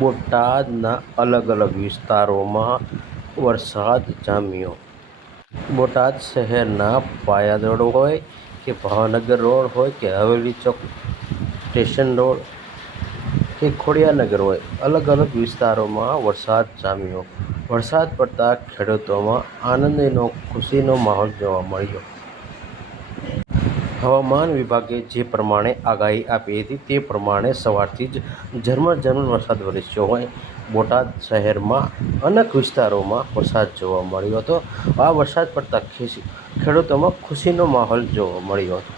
બોટાદના અલગ અલગ વિસ્તારોમાં વરસાદ જામ્યો. બોટાદ શહેરના પાયાદ રોડ હોય કે ભાવનગર રોડ હોય કે હવેલી ચોક સ્ટેશન રોડ કે ખોડિયારનગર હોય, અલગ અલગ વિસ્તારોમાં વરસાદ જામ્યો. વરસાદ પડતા ખેડૂતોમાં આનંદનો ખુશીનો માહોલ જોવા મળ્યો. હવામાન વિભાગે જે પ્રમાણે આગાહી આપી હતી તે પ્રમાણે સવારથી જ ઝરમર વરસાદ વરસ્યો હોય. બોટાદ શહેરમાં અનેક વિસ્તારોમાં વરસાદ જોવા મળ્યો હતો. આ વરસાદ પડતા ખેડૂતોમાં ખુશીનો માહોલ જોવા મળ્યો હતો.